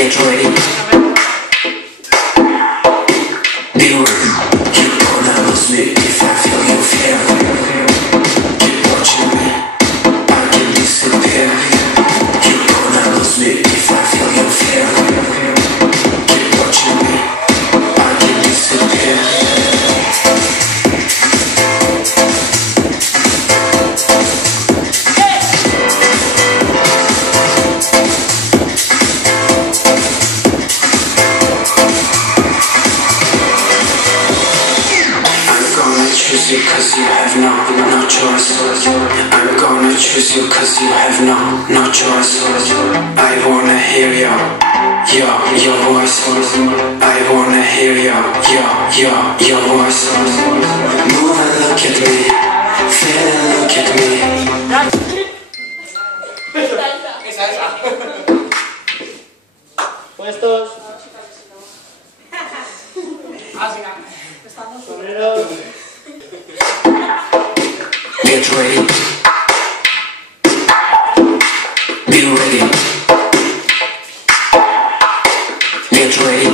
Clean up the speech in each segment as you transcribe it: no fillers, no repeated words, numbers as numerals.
Get ready. Be ready. You're gonna lose me if I feel you fear. Keep watching me, I can disappear. You're gonna lose me if I feel you fear. Keep watching me, I can disappear. Choose you cause you have no choice. I'm gonna choose you cause you have no choice. I wanna hear your voice. I wanna hear your voice. Move and look at me, feel and look at me. Puestos. Sombreros. Get ready. Be ready. Get ready.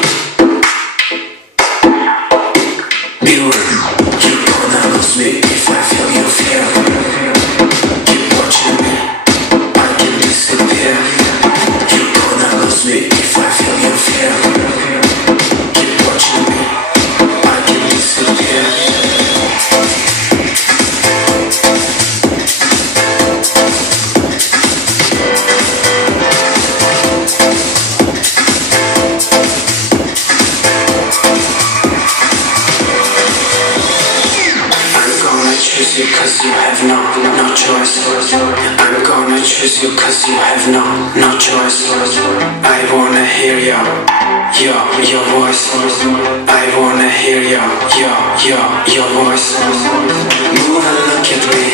Be ready. You're gonna lose me if I feel you fear. Keep watching me, I can disappear. You're gonna lose me if I feel you fear. Keep watching me, I can disappear. Choose you cause you have no choice. I'm gonna choose you cause you have no choice. I wanna hear your voice. I wanna hear your voice. Move and look at me,